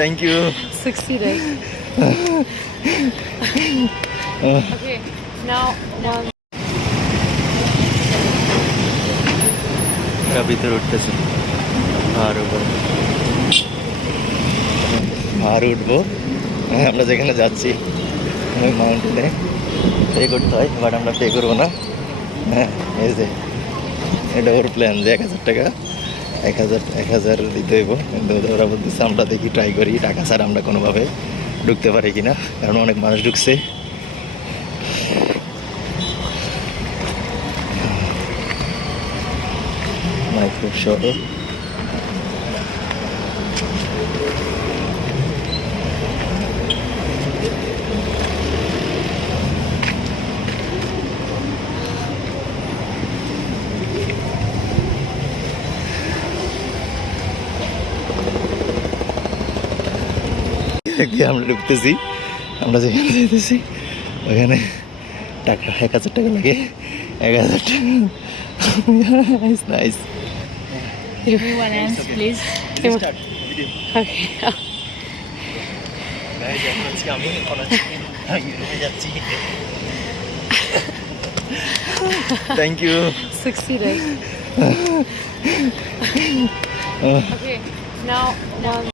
Thank you. Succeeded. Okay, now one. ভিতরে উঠতেছি পাহাড় উপর পাহাড় উঠবো আমরা যেখানে যাচ্ছি ওই মাউন্টেনে পে করতে হয় বাট আমরা পে করবো না হ্যাঁ এই যে এটা ওর প্ল্যান যে 1000 টাকা 1000 দিতে হইব কিন্তু ওরা বলতেছে আমরা দেখি ট্রাই করি টাকা ছাড়া আমরা কোনোভাবে ঢুকতে পারি কিনা কারণ অনেক মানুষ ঢুকছে খুব সহজ আমরা ঢুকতেছি আমরা যেখানে যেতেছি ওখানে টাকা 1000 টাকা লাগে 1000 টাকা nice Everyone else, please. Okay. Thank you. Succeeded. Okay, now one.